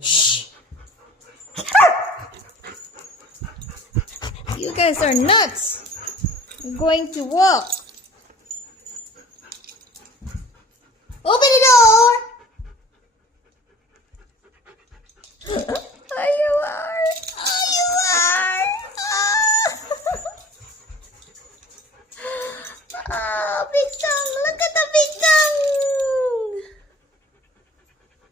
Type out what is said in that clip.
Shh. You guys are nuts. I'm going to walk. Open the door.